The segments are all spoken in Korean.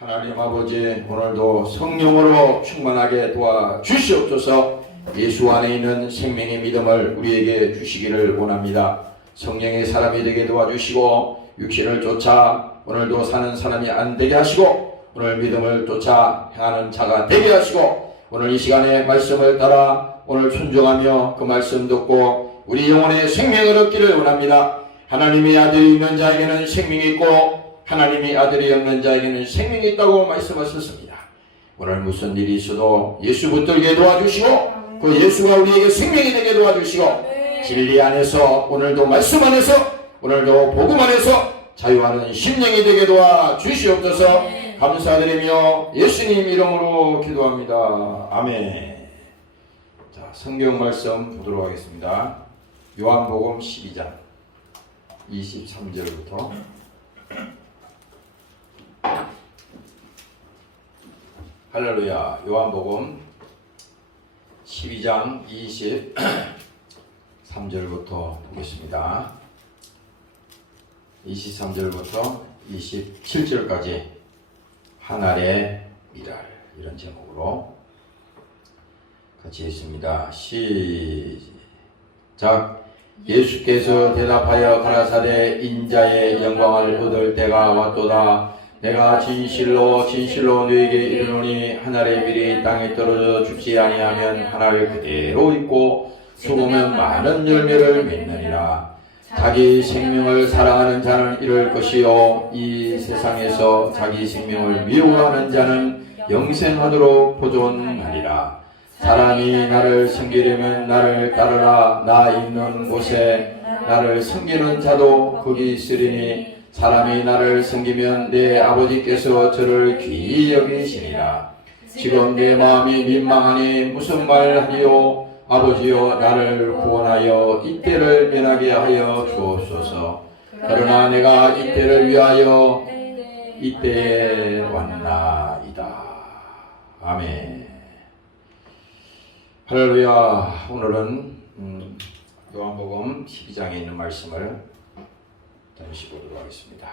하나님 아버지, 오늘도 성령으로 충만하게 도와주시옵소서. 예수 안에 있는 생명의 믿음을 우리에게 주시기를 원합니다. 성령의 사람이 되게 도와주시고 육신을 쫓아 오늘도 사는 사람이 안 되게 하시고 오늘 믿음을 쫓아 행하는 자가 되게 하시고 오늘 이 시간에 말씀을 따라 오늘 순종하며 그 말씀 듣고 우리 영혼의 생명을 얻기를 원합니다. 하나님의 아들이 있는 자에게는 생명이 있고 하나님의 아들이 없는 자에게는 생명이 있다고 말씀하셨습니다. 오늘 무슨 일이 있어도 예수 붙들게 도와주시고 그 예수가 우리에게 생명이 되게 도와주시고 진리 안에서 오늘도 말씀 안에서 오늘도 복음 안에서 자유하는 심령이 되게 도와주시옵소서. 감사드리며 예수님 이름으로 기도합니다. 아멘. 자, 성경 말씀 보도록 하겠습니다. 요한복음 12장 23절부터 할렐루야. 요한복음 12장 23절부터 보겠습니다. 23절부터 27절까지 하늘의 미랄, 이런 제목으로 같이 읽습니다. 시작. 예수께서 대답하여 가라사대 인자의 영광을 얻을 때가 왔도다. 내가 진실로 진실로 너에게 이르노니 하늘의 밀이 땅에 떨어져 죽지 아니하면 하늘 그대로 있고 죽으면 많은 열매를 맺느니라. 자기 생명을 사랑하는 자는 이룰 것이요 이 세상에서 자기 생명을 미워하는 자는 영생하도록 보존하리라. 사람이 나를 섬기려면 나를 따르라. 나 있는 곳에 나를 섬기는 자도 거기 있으리니 사람이 나를 섬기면 내 아버지께서 저를 귀히 여기시니라. 지금 내 마음이 민망하니 무슨 말하리요. 아버지여 나를 구원하여 이때를 면하게 하여 주옵소서. 그러나 내가 이때를 위하여 이때에 왔나이다. 아멘. 할렐루야. 오늘은 요한복음 12장에 있는 말씀을 잠시 보도록 하겠습니다.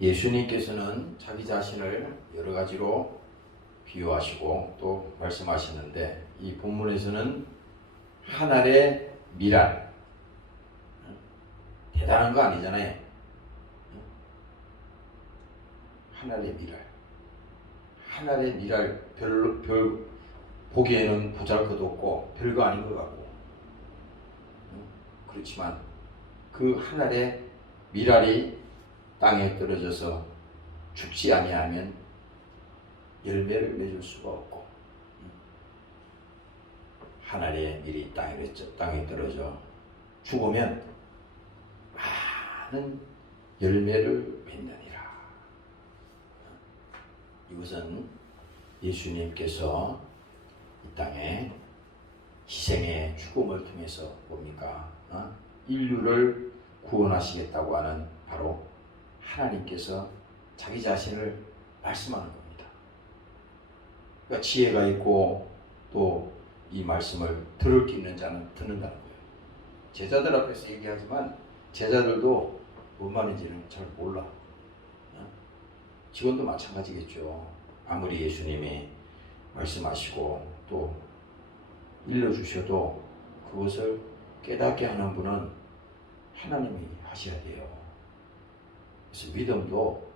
예수님께서는 자기 자신을 여러 가지로 비유하시고 또 말씀하시는데 이 본문에서는 하늘의 미랄, 대단한 거 아니잖아요. 하늘의 미랄, 하늘의 미랄, 별 보기에는 보잘것도 없고 별거 아닌 것 같고 그렇지만 그 하늘의 미랄이 땅에 떨어져서 죽지 아니하면 열매를 맺을 수가 없고 하늘의 밀이 땅에 떨어져 죽으면 많은 열매를 맺느니라. 이것은 예수님께서 이 땅에 희생의 죽음을 통해서 뭡니까? 인류를 구원하시겠다고 하는 바로 하나님께서 자기 자신을 말씀하는 겁니다. 그러니까 지혜가 있고 또 이 말씀을 들을 게 있는 자는 듣는다는 거예요. 제자들 앞에서 얘기하지만 제자들도 뭔 말인지는 잘 몰라. 지금도 마찬가지겠죠. 아무리 예수님이 말씀하시고 또 일러주셔도 그것을 깨닫게 하는 분은 하나님이 하셔야 돼요. 그래서 믿음도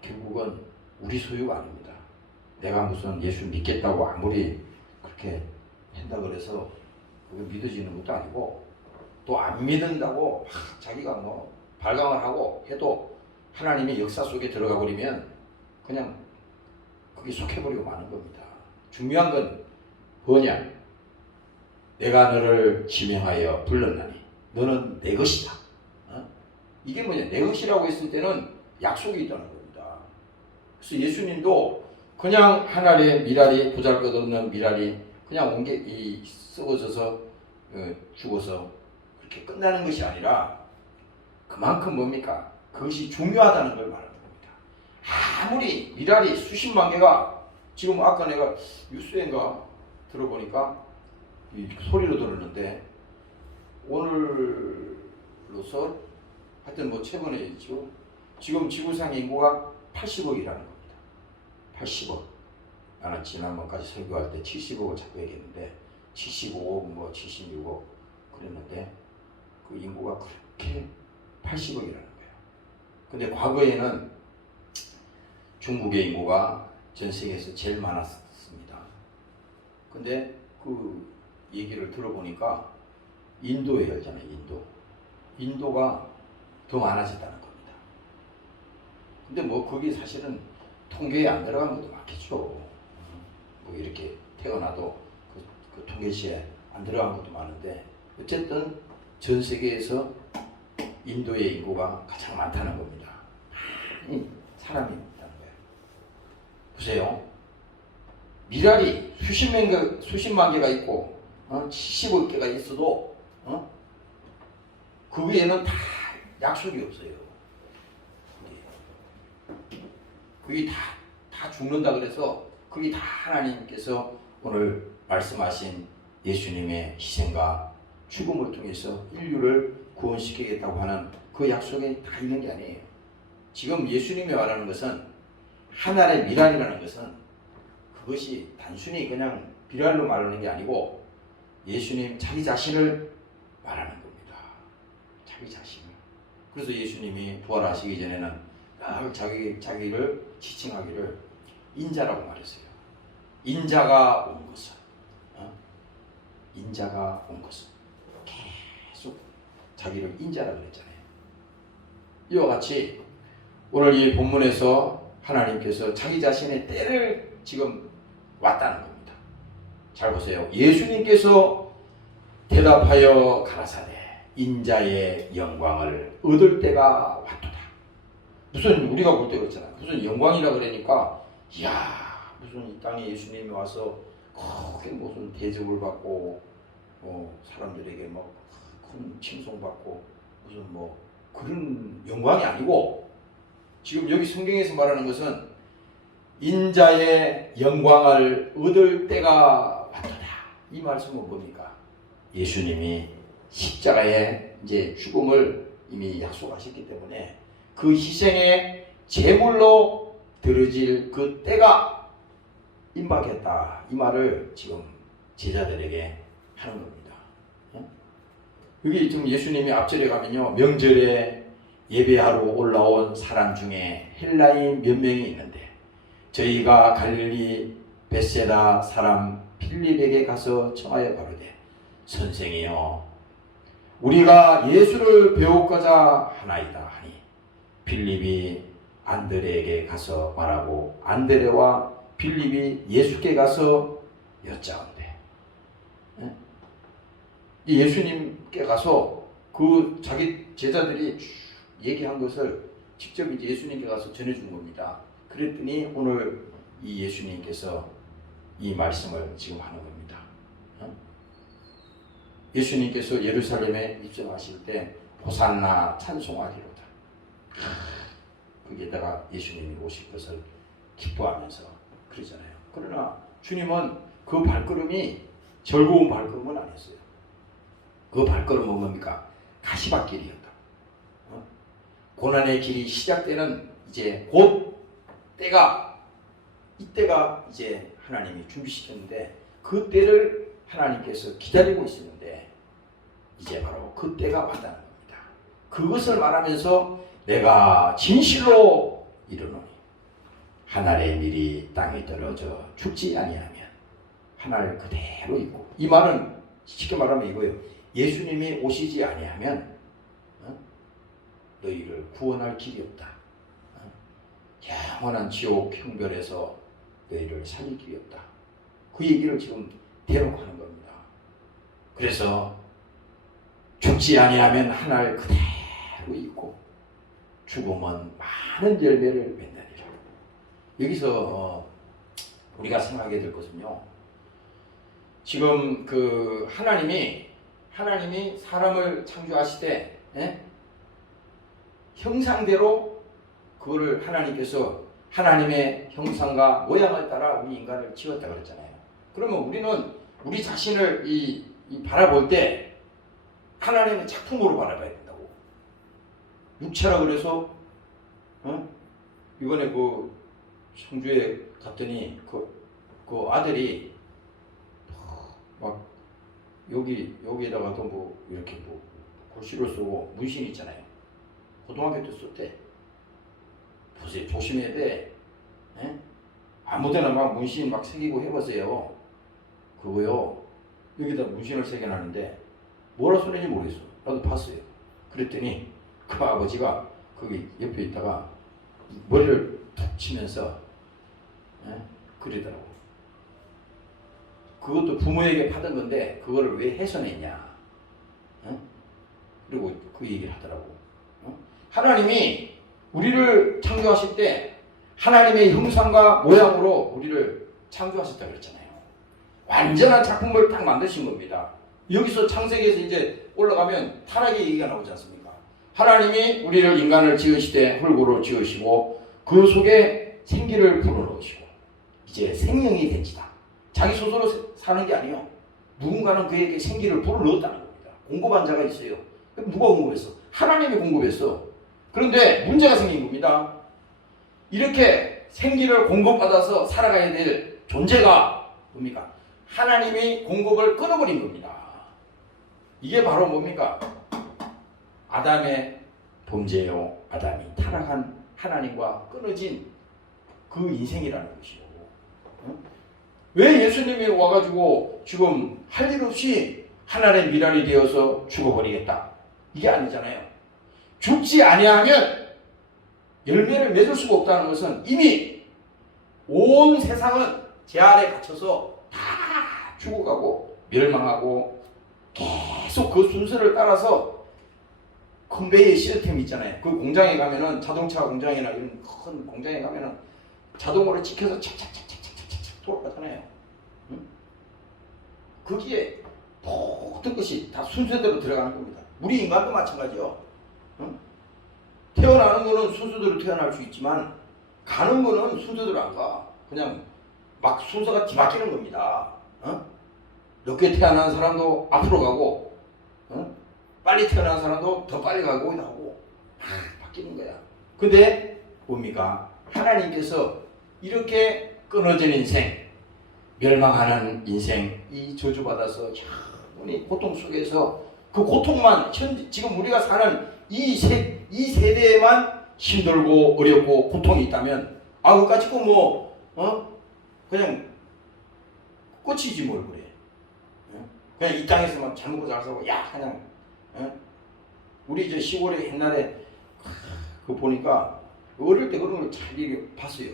결국은 우리 소유가 아닙니다. 내가 무슨 예수 믿겠다고 아무리 그렇게 한다 그래서 그게 믿어지는 것도 아니고 또 안 믿는다고 자기가 뭐 발광을 하고 해도 하나님의 역사 속에 들어가 버리면 그냥 거기 속해버리고 마는 겁니다. 중요한 건 뭐냐? 내가 너를 지명하여 불렀나니 너는 내 것이다. 이게 뭐냐? 내 것이라고 했을 때는 약속이 있다는 겁니다. 그래서 예수님도 그냥 하늘의 미랄이 보잘것없는 미랄이 그냥 온 게 썩어져서 죽어서 그렇게 끝나는 것이 아니라 그만큼 뭡니까? 그것이 중요하다는 걸 말하는 겁니다. 아무리 미랄이 수십만 개가 지금 아까 내가 뉴스인가 들어보니까 이 소리로 들었는데 오늘로서 하여튼 뭐 최근에 지금 지구상 인구가 80억이라는 겁니다. 80억. 나는 지난번까지 설교할 때 70억을 자꾸 얘기했는데 75억, 뭐 76억 그랬는데 그 인구가 그렇게 80억이라는 거예요. 근데 과거에는 중국의 인구가 전 세계에서 제일 많았습니다. 근데 그 얘기를 들어보니까 인도에 열잖아요. 인도가 더 많아졌다는 겁니다. 근데 뭐 거기 사실은 통계에 안 들어간 것도 많겠죠. 뭐 이렇게 태어나도 그 통계시에 안 들어간 것도 많은데 어쨌든 전 세계에서 인도의 인구가 가장 많다는 겁니다. 많이 사람이 있다는 거예요. 보세요. 미랄이 수십만 개가 있고 70억 개가 있어도 그 위에는 다 약속이 없어요. 그게 다 죽는다 그래서 그게 다 하나님께서 오늘 말씀하신 예수님의 희생과 죽음을 통해서 인류를 구원시키겠다고 하는 그 약속에 다 있는 게 아니에요. 지금 예수님이 말하는 것은 하늘의 미랄이라는 것은 그것이 단순히 그냥 비랄로 말하는 게 아니고 예수님 자기 자신을 말하는 겁니다. 자기 자신을. 그래서 예수님이 부활하시기 전에는 자기를 지칭하기를 인자라고 말했어요. 인자가 온 것은 계속 자기를 인자라고 그랬잖아요. 이와 같이 오늘 이 본문에서 하나님께서 자기 자신의 때를 지금 왔다는 겁니다. 잘 보세요. 예수님께서 대답하여 가라사대 인자의 영광을 얻을 때가 왔도다. 무슨 우리가 볼 때 그렇잖아요. 무슨 영광이라 그러니까 이야 무슨 이 땅에 예수님이 와서 크게 무슨 대접을 받고 사람들에게 뭐 큰 칭송받고 무슨 뭐 그런 영광이 아니고 지금 여기 성경에서 말하는 것은 인자의 영광을 얻을 때가 왔도다. 이 말씀은 뭡니까? 예수님이 십자가의 이제 죽음을 이미 약속하셨기 때문에 그 희생의 제물로 드려질 그 때가 임박했다. 이 말을 지금 제자들에게 하는 겁니다. 여기 지금 예수님이 앞절에 가면요. 명절에 예배하러 올라온 사람 중에 헬라인 몇 명이 있는데 저희가 갈릴리 벳세다 사람 필립에게 가서 청하여 가로되 선생이여 우리가 예수를 배우고자 하나이다 하니 필립이 안드레에게 가서 말하고 안드레와 필립이 예수께 가서 여짜온대. 이 예수님께 가서 그 자기 제자들이 얘기한 것을 직접 이제 예수님께 가서 전해준 겁니다. 그랬더니 오늘 이 예수님께서 이 말씀을 지금 하는 겁니다. 예수님께서 예루살렘에 입성하실 때 호산나 찬송하리로다. 거기에다가 예수님이 오실 것을 기뻐하면서 그러잖아요. 그러나 주님은 그 발걸음이 즐거운 발걸음은 아니었어요. 그 발걸음은 뭡니까? 가시밭길이었다. 고난의 길이 시작되는 이제 곧 이때가 이제 하나님이 준비시켰는데 그 때를 하나님께서 기다리고 있었는데 이제 바로 그 때가 왔다는 겁니다. 그것을 말하면서 내가 진실로 이르노니 하늘의 밀이 땅에 떨어져 죽지 아니하면 하늘 그대로 있고 이 말은 쉽게 말하면 이거예요. 예수님이 오시지 아니하면 너희를 구원할 길이 없다. 영원한 지옥 형벌에서 너희를 살릴 길이 없다. 그 얘기를 지금 대놓고 하는 겁니다. 그래서 죽지 아니하면 하늘 그대로 있고 죽음은 많은 열매를 맺느니라. 여기서 우리가 생각하게 될 것은요. 지금 그 하나님이 사람을 창조하실 때 형상대로 그거를 하나님께서 하나님의 형상과 모양을 따라 우리 인간을 지었다 그랬잖아요. 그러면 우리는 우리 자신을 바라볼 때 하나님의 작품으로 바라봐야 된다고. 육체라 그래서 이번에 그 청주에 갔더니 그 아들이 막 여기에다가도 뭐 이렇게 뭐 글씨를 쓰고 문신 있잖아요. 고등학교 때 썼대. 보세요. 조심해야 돼. 에? 아무데나 막 문신 막 새기고 해보세요. 그거요. 여기다 문신을 새겨놨는데 뭐라 소리인지 모르겠어. 나도 봤어요. 그랬더니 그 아버지가 거기 옆에 있다가 머리를 툭 치면서 그러더라고. 그것도 부모에게 받은 건데 그거를 왜 훼손했냐. 그리고 그 얘기를 하더라고. 하나님이 우리를 창조하실 때 하나님의 형상과 모양으로 우리를 창조하셨다 그랬잖아요. 완전한 작품을 딱 만드신 겁니다. 여기서 창세기에서 이제 올라가면 타락의 얘기가 나오지 않습니까? 하나님이 우리를 인간을 지으시되 흙으로 지으시고 그 속에 생기를 불어넣으시고 이제 생명이 된지다. 자기 스스로 사는 게 아니요. 누군가는 그에게 생기를 불어넣었다는 겁니다. 공급한 자가 있어요. 누가 공급했어? 하나님이 공급했어. 그런데 문제가 생긴 겁니다. 이렇게 생기를 공급받아서 살아가야 될 존재가 뭡니까? 하나님이 공급을 끊어버린 겁니다. 이게 바로 뭡니까? 아담의 범죄요. 아담이 타락한 하나님과 끊어진 그 인생이라는 것이요. 왜 예수님이 와가지고 지금 할 일 없이 하나님의 미랄이 되어서 죽어버리겠다. 이게 아니잖아요. 죽지 아니하면 열매를 맺을 수가 없다는 것은 이미 온 세상은 제 아래 갇혀서 다 죽어가고 멸망하고 계속 그 순서를 따라서 컨베이어 시스템이 있잖아요. 그 공장에 가면은 자동차 공장이나 이런 큰 공장에 가면은 자동으로 찍혀서 착착착착착착착 돌아가잖아요. 응? 거기에 모든 것이 다 순서대로 들어가는 겁니다. 우리 인간도 마찬가지요. 응? 태어나는 거는 순서대로 태어날 수 있지만 가는 거는 순서대로 안 가. 그냥 막 순서가 뒤바뀌는 겁니다. 어? 늦게 태어난 사람도 앞으로 가고 빨리 태어난 사람도 더 빨리 가고 하고 바뀌는 거야. 근데 뭡니까? 하나님께서 이렇게 끊어진 인생, 멸망하는 인생, 이 저주받아서 영원히 고통 속에서 그 고통만 지금 우리가 사는 이 세대에만 힘들고 어렵고 고통이 있다면 그까짓 거 그냥 끝이지 뭘 그래. 그냥 이 땅에서만 잘 먹고 잘 살고 그냥 우리 저 시골에 옛날에 그 보니까 어릴 때 그런 걸 잘 봤어요.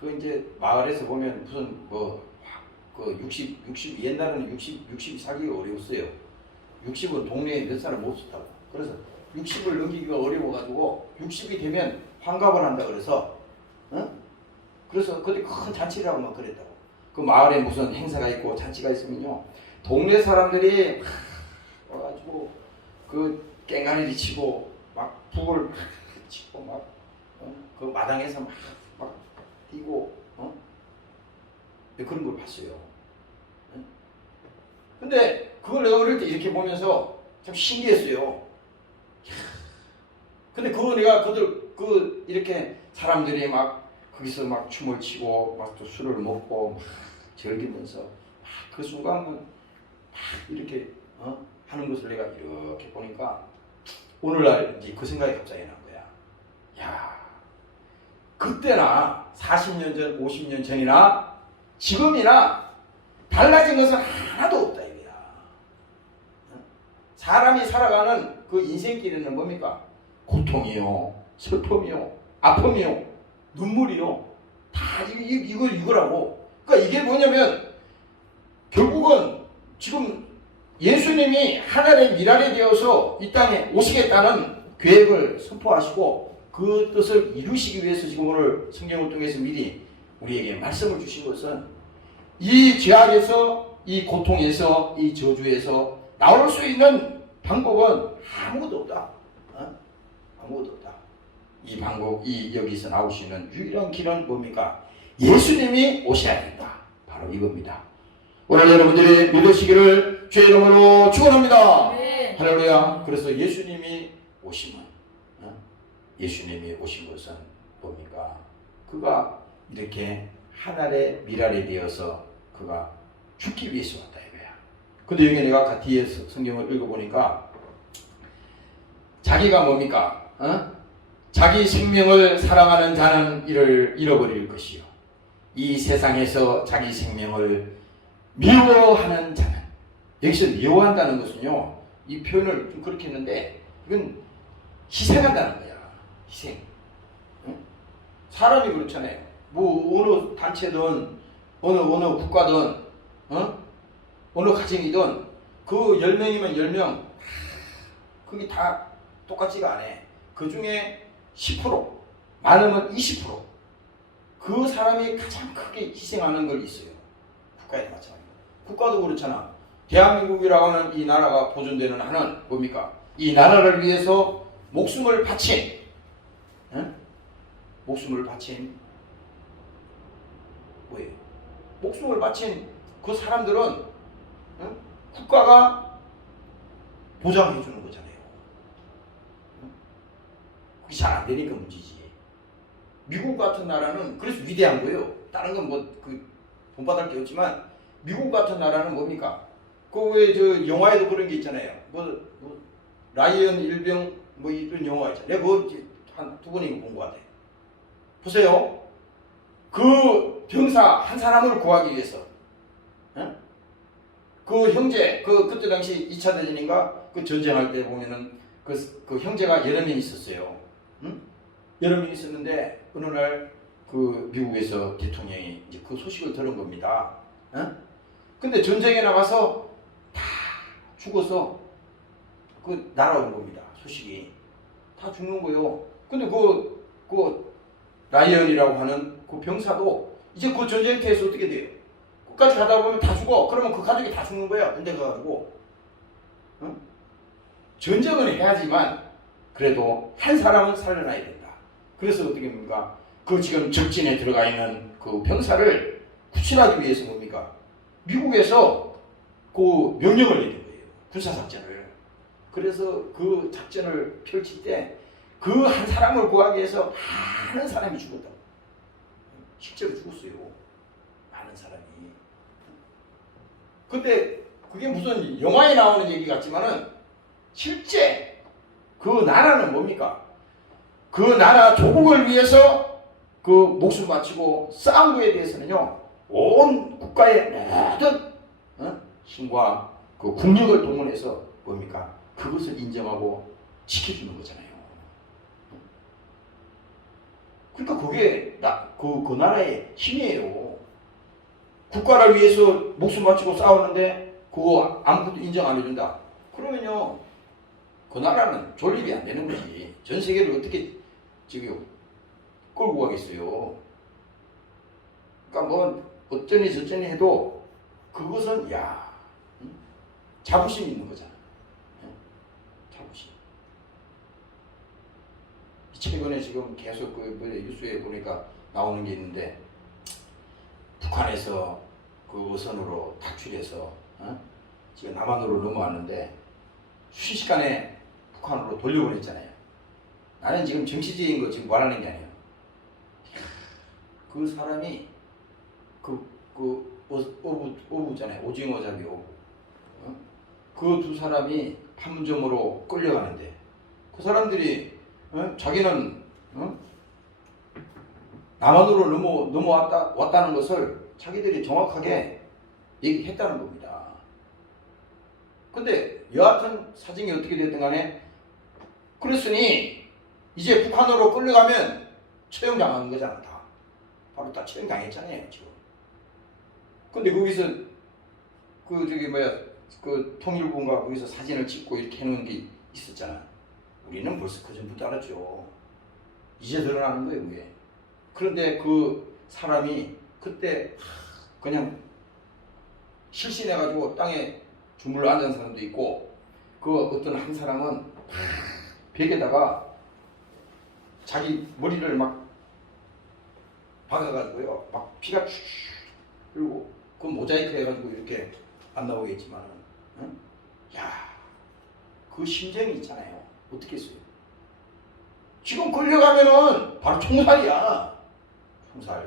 그 이제 마을에서 보면 무슨 그 60 옛날에는 60이 살기가 어려웠어요. 60은 동네에 몇 사람 못 썼다고. 그래서 60을 넘기기가 어려워가지고 60이 되면 환갑을 한다 그래서 그래서 그때 큰 잔치를 하고 막 그랬다고. 그 마을에 무슨 행사가 있고 잔치가 있으면요 동네 사람들이 와가지고 그 깽가리를 치고 막 북을 치고 막 그 마당에서 막 뛰고 그런 걸 봤어요. 근데 그걸 내가 어릴 때 이렇게 보면서 참 신기했어요. 근데 그거 내가 그 이렇게 사람들이 막 거기서 막 춤을 추고 막 또 술을 먹고 막 즐기면서 그 순간은 막 이렇게 하는 것을 내가 이렇게 보니까 오늘날 이제 그 생각이 갑자기 난 거야. 야, 그때나 40년 전, 50년 전이나 지금이나 달라진 것은 하나도 없다 이거야. 사람이 살아가는 그 인생길에는 뭡니까? 고통이요, 슬픔이요, 아픔이요, 눈물이요. 다 이거라고. 그러니까 이게 뭐냐면 결국은 지금 예수님이 하나님의 미랄이 되어서 이 땅에 오시겠다는 계획을 선포하시고 그 뜻을 이루시기 위해서 지금 오늘 성경을 통해서 미리 우리에게 말씀을 주신 것은 이 죄악에서 이 고통에서 이 저주에서 나올 수 있는 방법은 아무것도 없다. 아무것도 없다. 이 방법, 여기서 나올 수 있는 유일한 길은 뭡니까? 예수님이 오셔야 된다. 바로 이겁니다. 오늘 여러분들이 믿으시기를 주의 이름으로 축원합니다. 네. 할렐루야. 그래서 예수님이 오시면 예수님이 오신 것은 뭡니까? 그가 이렇게 하늘의 미랄이 되어서 그가 죽기 위해서 왔다 이거야. 근데 여기 내가 뒤에 성경을 읽어보니까 자기가 뭡니까? 자기 생명을 사랑하는 자는 이를 잃어버릴 것이요. 이 세상에서 자기 생명을 미워하는 자는, 여기서 미워한다는 것은요, 이 표현을 좀 그렇게 했는데 이건 희생한다는 거야. 희생. 사람이 그렇잖아요. 뭐 어느 단체든 어느 국가든 어느 가정이든 그 10명이면 10명 그게 다 똑같지가 않아. 그 중에 10% 많으면 20% 그 사람이 가장 크게 희생하는 걸 있어요. 국가에 마찬가지로. 국가도 그렇잖아. 대한민국이라고 하는 이 나라가 보존되는 한은 뭡니까? 이 나라를 위해서 목숨을 바친 뭐예요? 목숨을 바친 그 사람들은 국가가 보장해 주는 거잖아요. 그게 잘 안 되니까 문제지. 미국 같은 나라는 그래서 위대한 거예요. 다른 건 뭐 본받을 게 없지만 미국 같은 나라는 뭡니까? 그 왜 저 영화에도 그런 게 있잖아요. 뭐 라이언 일병 뭐 이런 영화 있잖아요. 내가 그거 한 두 번인가 본 것 같아요. 보세요. 그 병사 한 사람을 구하기 위해서, 그 형제, 그때 당시 2차 대전인가 그 전쟁할 때 보면은 그 형제가 여러 명 있었어요. 여러 명 있었는데 어느 날 그 미국에서 대통령이 이제 그 소식을 들은 겁니다. 근데 전쟁에 나가서 다 죽어서 그 날아온 겁니다. 소식이 다 죽는 거예요. 근데 그 라이언이라고 하는 그 병사도 이제 그 전쟁터에서 어떻게 돼요? 끝까지 가다 보면 다 죽어. 그러면 그 가족이 다 죽는 거야. 군대 가가지고. 전쟁은 해야지만 그래도 한 사람은 살려놔야 된다. 그래서 어떻게 합니까? 그 지금 적진에 들어가 있는 그 병사를 구출하기 위해서 뭡니까? 미국에서 그 명령을 내린 거예요. 군사작전을. 그래서 그 작전을 펼칠 때 그 한 사람을 구하기 위해서 많은 사람이 죽었다고. 실제로 죽었어요. 많은 사람이. 근데 그게 무슨 영화에 나오는 얘기 같지만은 실제 그 나라는 뭡니까? 그 나라 조국을 위해서 그 목숨 바치고 싸운 거에 대해서는요, 온 국가의 모든 힘과 그 국력을 동원해서 뭡니까? 그것을 인정하고 지켜주는 거잖아요. 그러니까 그게 그 나라의 힘이에요. 국가를 위해서 목숨 바치고 싸우는데 그거 아무것도 인정 안 해준다. 그러면요, 그 나라는 존립이 안 되는 거지. 전 세계를 어떻게 지금 끌고 가겠어요. 그러니까 뭐 어쩌니 저쩌니 해도 그것은 자부심이 있는 거잖아. 자부심. 최근에 지금 계속 뉴스에 보니까 나오는 게 있는데 북한에서 그 어선으로 탈출해서 지금 남한으로 넘어왔는데 순식간에 북한으로 돌려보냈잖아요. 나는 지금 정치적인 거 지금 말하는 게 아니에요. 그 사람이 어부잖아요. 오징어 잡이 어부. 그 두 사람이 판문점으로 끌려가는데 그 사람들이 자기는 남한으로 왔다는 것을 자기들이 정확하게 얘기했다는 겁니다. 근데 여하튼 사정이 어떻게 됐든 간에 그랬으니 이제 북한으로 끌려가면 처형당하는 거잖아. 다. 바로 다 처형당했잖아요. 지금. 근데 거기서 그 통일부인가 거기서 사진을 찍고 이렇게 해놓은 게 있었잖아. 우리는 벌써 그 전부터 알았죠. 이제 드러나는 거예요, 그게. 그런데 그 사람이 그때 그냥 실신해가지고 땅에 주물러 앉은 사람도 있고, 그 어떤 한 사람은 벽에다가 자기 머리를 막 박아가지고요, 막 피가 쭉 흐르고, 그 모자이크 해가지고 이렇게 안 나오겠지만은, 그 심정이 있잖아요. 어떻게 했어요? 지금 끌려가면은 바로 총살이야. 총살.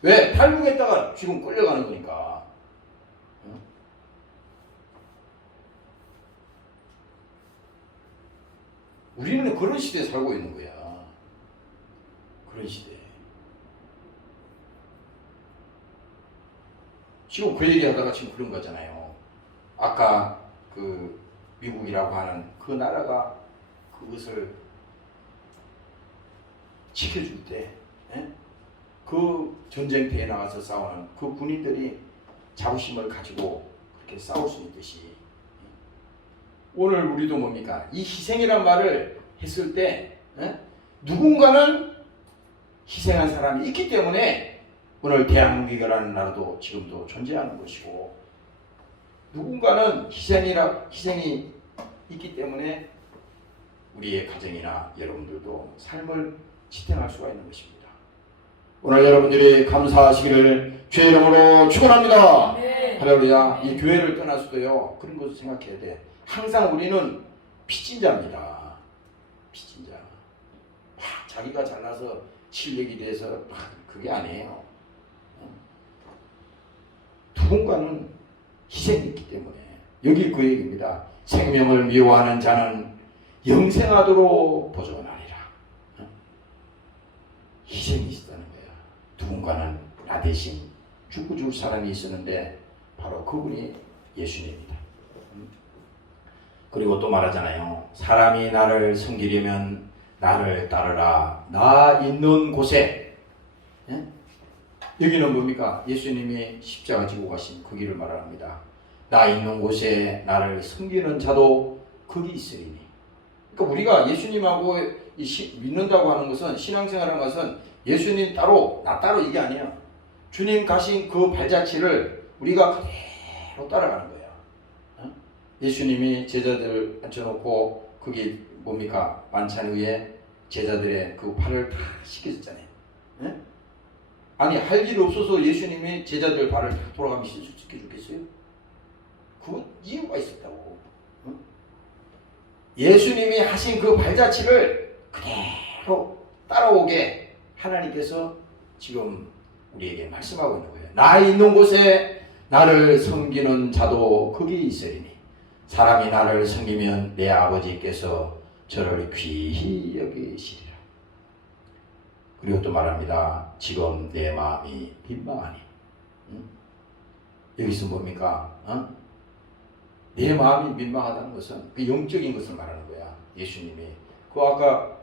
왜? 탈북했다가 지금 끌려가는 거니까. 응? 우리는 그런 시대에 살고 있는 거야. 그런 시대. 지금 그 얘기하다가 지금 그런 거잖아요. 아까 그 미국이라고 하는 그 나라가 그것을 지켜줄 때, 예? 그 전쟁터에 나가서 싸우는 그 군인들이 자부심을 가지고 그렇게 싸울 수 있듯이, 오늘 우리도 뭡니까? 이 희생이란 말을 했을 때, 예? 누군가는 희생한 사람이 있기 때문에 오늘 대한민국이라는 나라도 지금도 존재하는 것이고, 누군가는 희생이 있기 때문에 우리의 가정이나 여러분들도 삶을 지탱할 수가 있는 것입니다. 오늘 여러분들이 감사하시기를 주의 이름으로 축원합니다. 네. 할렐루야. 이 교회를 떠나서도요, 그런 것을 생각해야 돼. 항상 우리는 빚진자입니다. 빚진자. 막 자기가 잘나서 실력이 돼서 막 그게 아니에요. 누군가는 희생이 있기 때문에. 여기 그 얘기입니다. 생명을 미워하는 자는 영생하도록 보존하리라. 희생이 있다는 거야. 누군가는 나 대신 죽고 줄 사람이 있었는데 바로 그분이 예수님입니다. 그리고 또 말하잖아요. 사람이 나를 섬기려면 나를 따르라. 나 있는 곳에. 예? 여기는 뭡니까? 예수님이 십자가 지고 가신 그 길을 말합니다. 나 있는 곳에 나를 섬기는 자도 거기 있으리니. 그러니까 우리가 예수님하고 믿는다고 하는 것은, 신앙생활하는 것은 예수님 따로 나 따로 이게 아니야. 주님 가신 그 발자취를 우리가 그대로 따라가는 거야. 예수님이 제자들을 앉혀놓고 거기 뭡니까? 만찬 위에 제자들의 그 발을 다 씻겨줬잖아요. 아니 할 일 없어서 예수님이 제자들 발을 다 돌아가며 씻겨줬겠어요? 그 이유가 있었다고. 예수님이 하신 그 발자취를 그대로 따라오게 하나님께서 지금 우리에게 말씀하고 있는 거예요. 나 있는 곳에 나를 섬기는 자도 거기 있으리니 사람이 나를 섬기면 내 아버지께서 저를 귀히 여기시리라. 그리고 또 말합니다. 지금 내 마음이 민망하니. 여기서 뭡니까? 내 마음이 민망하다는 것은 그 영적인 것을 말하는 거야. 예수님이. 그 아까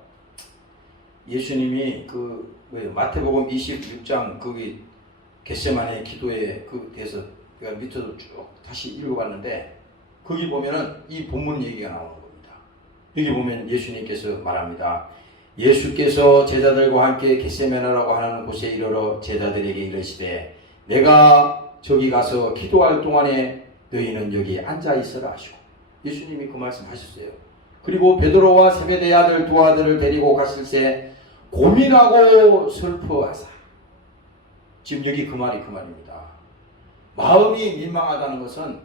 예수님이 그 마태복음 26장 거기 겟세마네 기도에 그 대해서 제가 밑으로 쭉 다시 읽어봤는데 거기 보면은 이 본문 얘기가 나오는 겁니다. 여기 보면 예수님께서 말합니다. 예수께서 제자들과 함께 겟세마네라고 하는 곳에 이르러 제자들에게 이르시되 내가 저기 가서 기도할 동안에 너희는 여기 앉아 있어라 하시고, 예수님이 그 말씀 하셨어요. 그리고 베드로와 세베대의 아들 두 아들을 데리고 가실새 고민하고 슬퍼하사. 지금 여기 그 말입니다. 마음이 민망하다는 것은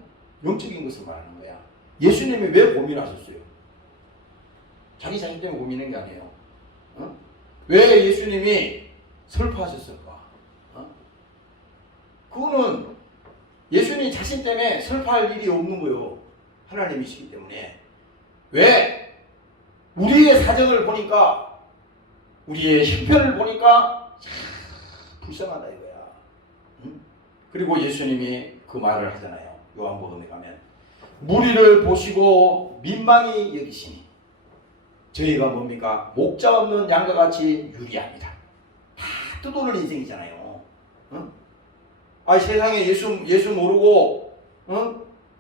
영적인 것을 말하는 거야. 예수님이 왜 고민하셨어요? 자기 자신 때문에 고민한 게 아니에요. 왜 예수님이 슬퍼하셨을까? 그거는 예수님 자신 때문에 슬퍼할 일이 없는 거예요. 하나님이시기 때문에. 왜? 우리의 사정을 보니까, 우리의 형편을 보니까 참 불쌍하다 이거야. 그리고 예수님이 그 말을 하잖아요. 요한복음에 가면 무리를 보시고 민망히 여기시니 저희가 뭡니까? 목자 없는 양과 같이 유리합니다. 다 뜯어오는 인생이잖아요. 세상에 예수 모르고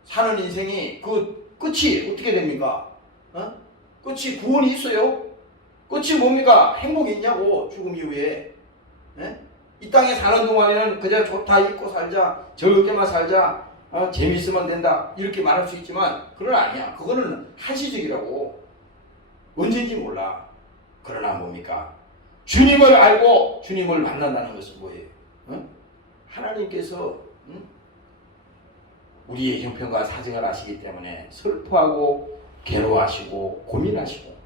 사는 인생이 그 끝이 어떻게 됩니까? 끝이 구원이 있어요? 끝이 뭡니까? 행복이 있냐고. 죽음 이후에. 이 땅에 사는 동안에는 그냥 좋다 입고 살자, 즐겁게만 살자, 재밌으면 된다 이렇게 말할 수 있지만 그건 아니야. 그거는 한시적이라고. 언제인지 몰라. 그러나 뭡니까? 주님을 알고 주님을 만난다는 것은 뭐예요? 하나님께서 우리의 형편과 사정을 아시기 때문에 슬퍼하고 괴로워하시고 고민하시고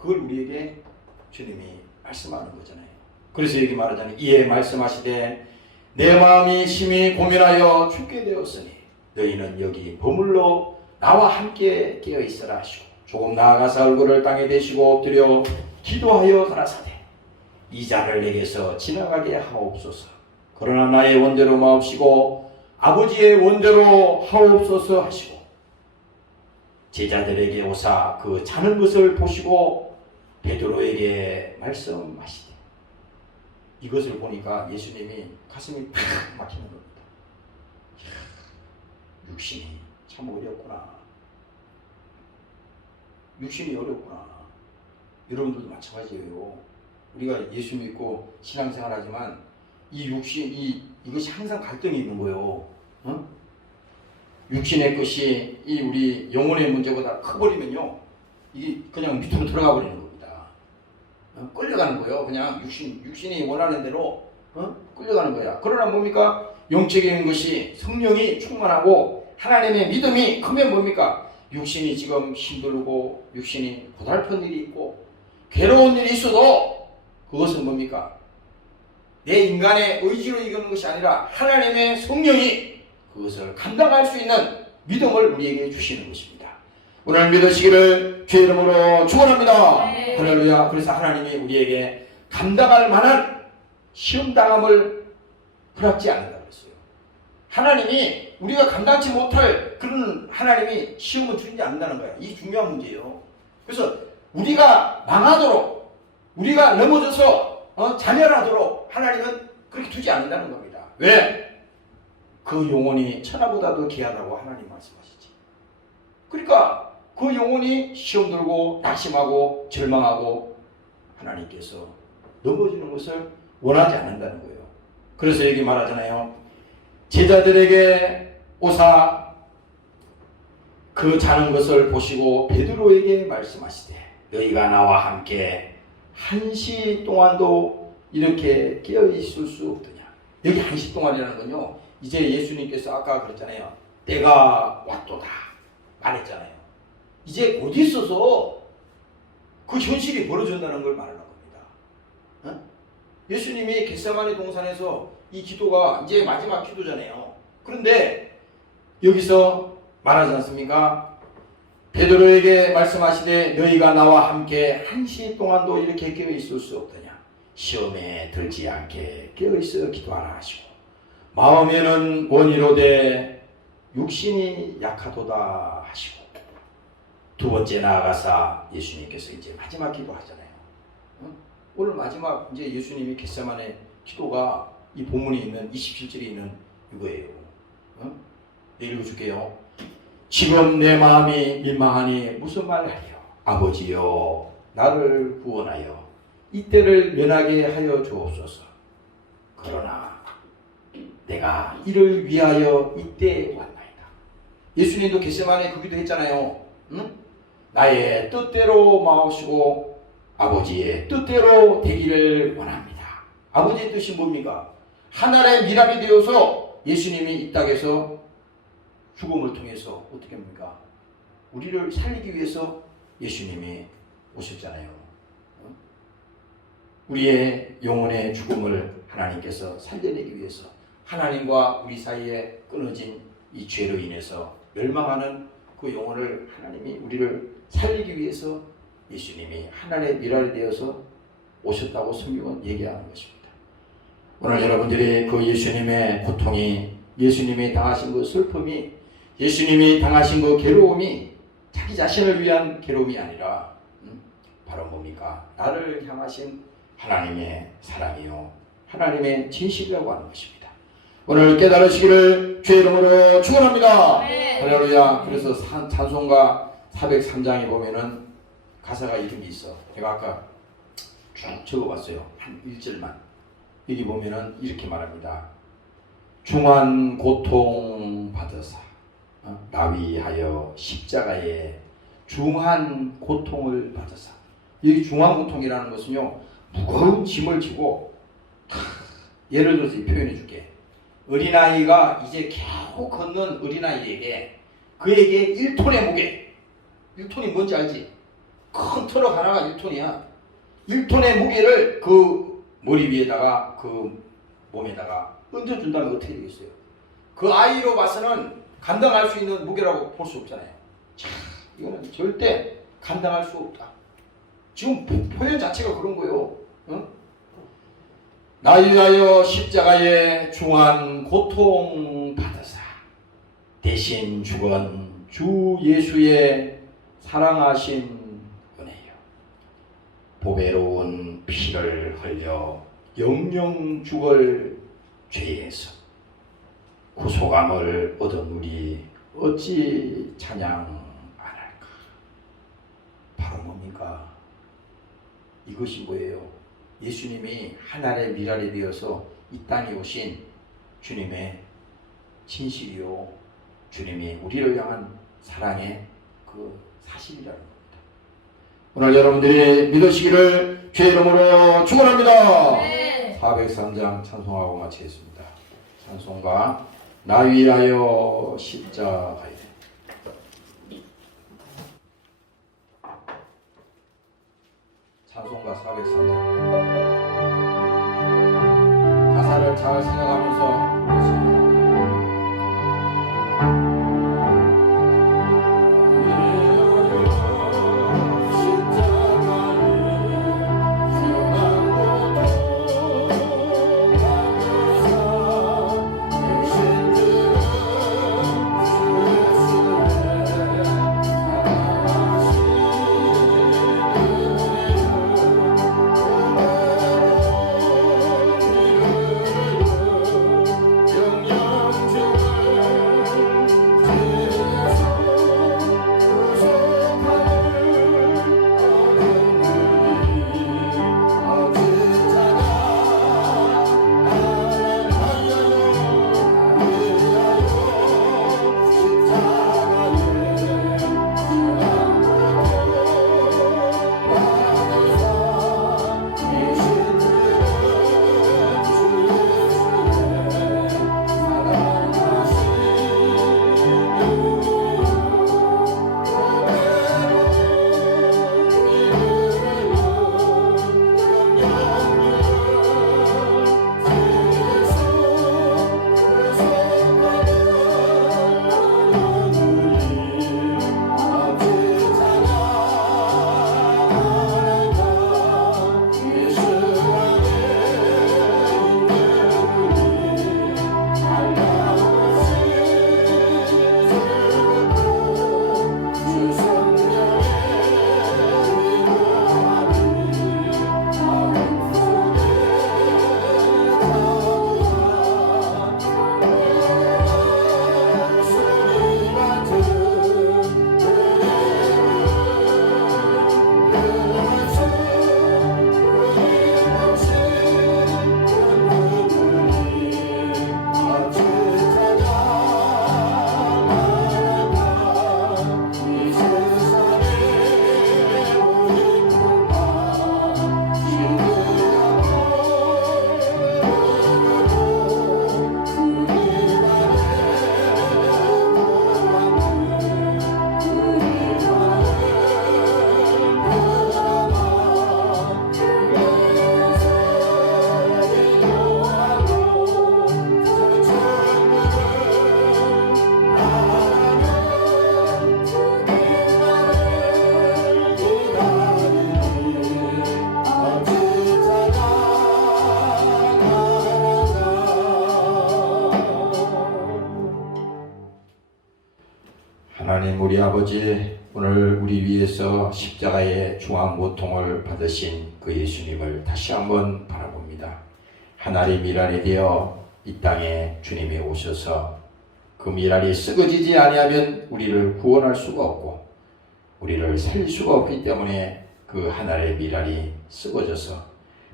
그걸 우리에게 주님이 말씀하는 거잖아요. 그래서 여기 말하잖아요. 이에 말씀하시되 내 마음이 심히 고민하여 죽게 되었으니 너희는 여기 버물러 나와 함께 깨어 있으라 하시고 조금 나아가서 얼굴을 땅에 대시고 엎드려 기도하여 가라사대 이 자를 내게서 지나가게 하옵소서. 그러나 나의 원대로 마옵시고 아버지의 원대로 하옵소서 하시고 제자들에게 오사 그 자는 것을 보시고 베드로에게 말씀하시되 이것을 보니까 예수님이 가슴이 팍 막히는 겁니다. 육신이 참 어렵구나. 육신이 어렵구나. 여러분들도 마찬가지예요. 우리가 예수 믿고 신앙생활 하지만 이 육신, 이것이 항상 갈등이 있는 거예요. 어? 육신의 것이 이 우리 영혼의 문제보다 커버리면요. 이게 그냥 밑으로 들어가 버리는 겁니다. 끌려가는 거예요. 그냥 육신이 원하는 대로 끌려가는 거야. 그러나 뭡니까? 영적인 것이 성령이 충만하고 하나님의 믿음이 크면 뭡니까? 육신이 지금 힘들고 육신이 고달픈 일이 있고 괴로운 일이 있어도 그것은 뭡니까? 내 인간의 의지로 이기는 것이 아니라 하나님의 성령이 그것을 감당할 수 있는 믿음을 우리에게 주시는 것입니다. 오늘 믿으시기를 주의 이름으로 축원합니다. 할렐루야. 그래서 하나님이 우리에게 감당할 만한 시험당함을 허락지 않는다 그랬어요. 하나님이 우리가 감당치 못할 그런 하나님이 시험을 주지 않는다는 거야. 이게 중요한 문제예요. 그래서 우리가 망하도록 우리가 넘어져서 자멸하도록 하나님은 그렇게 두지 않는다는 겁니다. 왜? 그 영혼이 천하보다도 귀하다고 하나님 말씀하시지. 그러니까 그 영혼이 시험 들고 낙심하고 절망하고 하나님께서 넘어지는 것을 원하지 않는다는 거예요. 그래서 여기 말하잖아요. 제자들에게 오사 그 자는 것을 보시고 베드로에게 말씀하시되 너희가 나와 함께 한시 동안도 이렇게 깨어 있을 수 없더냐. 여기 한시 동안이라는 건요. 이제 예수님께서 아까 그랬잖아요. 때가 왔도다 말했잖아요. 이제 곧 있어서 그 현실이 벌어진다는 걸 말하는 겁니다. 예수님이 겟세마네 동산에서 이 기도가 이제 마지막 기도잖아요. 그런데 여기서 말하지 않습니까? 베드로에게 말씀하시되 너희가 나와 함께 한시 동안도 이렇게 깨어 있을 수 없더냐. 시험에 들지 않게 깨어 있어 기도하라 하시고 마음에는 원이로되 육신이 약하도다 하시고 두 번째 나아가사 예수님께서 이제 마지막 기도하잖아요. 오늘 마지막 이제 예수님이 겟세마네 기도가 이 본문에 있는 27절에 있는 이거예요. 읽어줄게요. 지금 내 마음이 민망하니 무슨 말을 하리요. 아버지여 나를 구원하여 이때를 면하게 하여 주옵소서. 그러나 내가 이를 위하여 이때 왔나이다. 예수님도 겟세마네 그 기도했잖아요. 나의 뜻대로 마옵시고 아버지의 뜻대로 되기를 원합니다. 아버지의 뜻이 뭡니까? 하늘의 미랄이 되어서 예수님이 이 땅에서 죽음을 통해서 어떻게 합니까? 우리를 살리기 위해서 예수님이 오셨잖아요. 우리의 영혼의 죽음을 하나님께서 살려내기 위해서 하나님과 우리 사이에 끊어진 이 죄로 인해서 멸망하는 그 영혼을 하나님이 우리를 살리기 위해서 예수님이 하늘의 미랄이 되어서 오셨다고 성경은 얘기하는 것입니다. 오늘 여러분들이 그 예수님의 고통이, 예수님이 당하신 그 슬픔이, 예수님이 당하신 그 괴로움이 자기 자신을 위한 괴로움이 아니라 바로 뭡니까? 나를 향하신 하나님의 사랑이요 하나님의 진실이라고 하는 것입니다. 오늘 깨달으시기를 주의 이름으로 축원합니다. 할렐루야. 그래서 찬송가 403장에 보면은 가사가 이런 게 있어. 제가 아까 쭉 적어봤어요. 한 1절만. 여기 보면은 이렇게 말합니다. 중한 고통 받으사 나위하여 십자가에 중한 고통을 받으사. 여기 중한 고통이라는 것은요, 무거운 짐을 지고, 예를 들어서 표현해 줄게. 어린아이가 이제 겨우 걷는 어린아이에게 그에게 1톤의 무게, 1톤이 뭔지 알지? 큰 트럭 하나가 1톤이야. 1톤의 무게를 그 머리 위에다가 그 몸에다가 얹어준다면 어떻게 되겠어요? 그 아이로 봐서는 감당할 수 있는 무게라고 볼 수 없잖아요. 자, 이거는 절대 감당할 수 없다. 지금 표현 자체가 그런 거예요. 응? 나 위하여 십자가에 중한 고통 받으사 대신 죽은 주 예수의 사랑하신 은혜요, 보배로운 피를 흘려 영영 죽을 죄에서 구속함을 얻은 우리 어찌 찬양 안 할까? 바로 뭡니까? 이것이 뭐예요? 예수님이 하늘의 미랄이 되어서 이 땅에 오신 주님의 진실이요, 주님이 우리를 향한 사랑의 그 사실이라는 겁니다. 오늘 여러분들이 믿으시기를 주의 이름으로 축원합니다. 네. 403장 찬송하고 마치겠습니다. 찬송가 나 위하여 십자가에. 찬송가 403장 가사를 잘 생각하면서 부르시면 하나님 우리 아버지, 오늘 우리 위해서 십자가의 중한 고통을 받으신 그 예수님을 다시 한번 바라봅니다. 하늘의 미랄이 되어 이 땅에 주님이 오셔서 그 미랄이 썩어지지 아니하면 우리를 구원할 수가 없고 우리를 살릴 수가 없기 때문에 그 하늘의 미랄이 썩어져서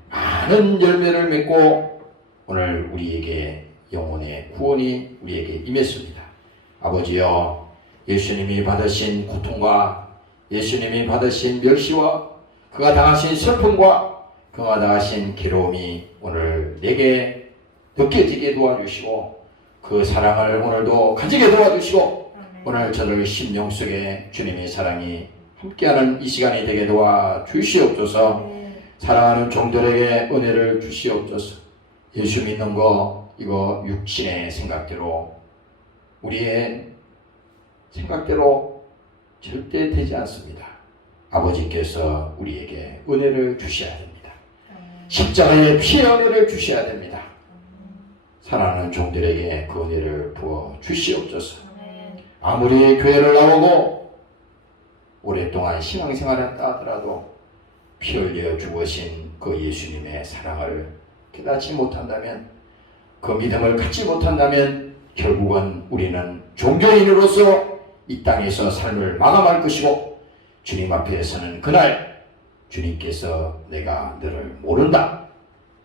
많은 열매를 맺고 오늘 우리에게 영혼의 구원이 우리에게 임했습니다. 아버지여, 예수님이 받으신 고통과 예수님이 받으신 멸시와 그가 당하신 슬픔과 그가 당하신 괴로움이 오늘 내게 느껴지게 도와주시고 그 사랑을 오늘도 가지게 도와주시고 오늘 저들 심령 속에 주님의 사랑이 함께하는 이 시간이 되게 도와 주시옵소서. 사랑하는 종들에게 은혜를 주시옵소서. 예수 믿는 거 이거 육신의 생각대로 우리의 생각대로 절대 되지 않습니다. 아버지께서 우리에게 은혜를 주셔야 됩니다. 십자가의 피의 은혜를 주셔야 됩니다. 사랑하는 종들에게 그 은혜를 부어 주시옵소서. 아무리 교회를 나오고 오랫동안 신앙생활을 했다 하더라도 피 흘려 죽으신 그 예수님의 사랑을 깨닫지 못한다면, 그 믿음을 갖지 못한다면 결국은 우리는 종교인으로서 이 땅에서 삶을 마감할 것이고, 주님 앞에 서는 그날 주님께서 내가 너를 모른다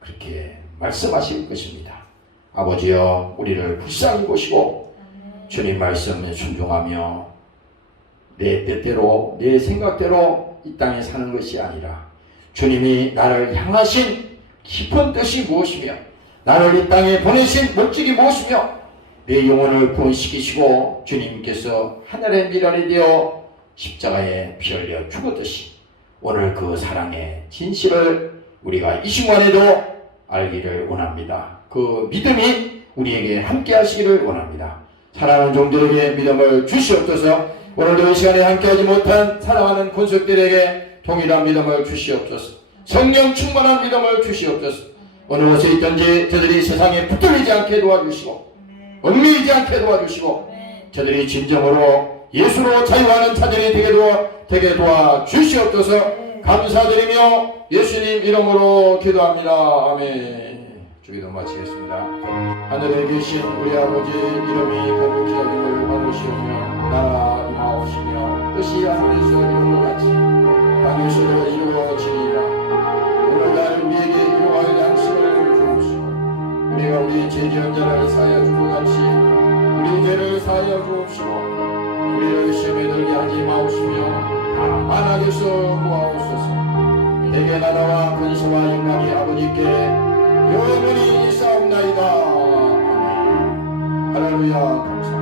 그렇게 말씀하실 것입니다. 아버지여, 우리를 불쌍히 보시고 주님 말씀에 순종하며 내 뜻대로 내 생각대로 이 땅에 사는 것이 아니라 주님이 나를 향하신 깊은 뜻이 무엇이며 나를 이 땅에 보내신 목적이 무엇이며 내 영혼을 구원시키시고 주님께서 하늘의 미랄이 되어 십자가에 피 흘려 죽었듯이 오늘 그 사랑의 진실을 우리가 이 순간에도 알기를 원합니다. 그 믿음이 우리에게 함께 하시기를 원합니다. 사랑하는 종들에게 믿음을 주시옵소서. 오늘도 이 시간에 함께하지 못한 사랑하는 군속들에게 동일한 믿음을 주시옵소서. 성령 충만한 믿음을 주시옵소서. 어느 곳에 있든지 저들이 세상에 붙들리지 않게 도와주시고 얽매이지 않게 도와주시고 저들이 진정으로 예수로 자유하는 자들이 되게 도와 주시옵소서. 감사드리며 예수님 이름으로 기도합니다. 아멘. 주기도 마치겠습니다. 하늘에 계신 우리 아버지 이름이 거룩히 여김을 받으시오며 나라 임하옵시며 뜻이 하늘에서 이룬 것 같이 땅에서도 이루어지리이다. 오늘날 우리에게 일용할 양식을 주옵시고 우리가 우리 죄지은 자를 사하여 준 것 같이 우리 죄를 사하여 주옵시고 우리를 시험에 들게 하지 마옵시며 다만 악에서 구하옵소서. 대개 나라와 권세와 영광이 아버지께 영원히 있사옵나이다. 아멘. 할렐루야. 감사합니다.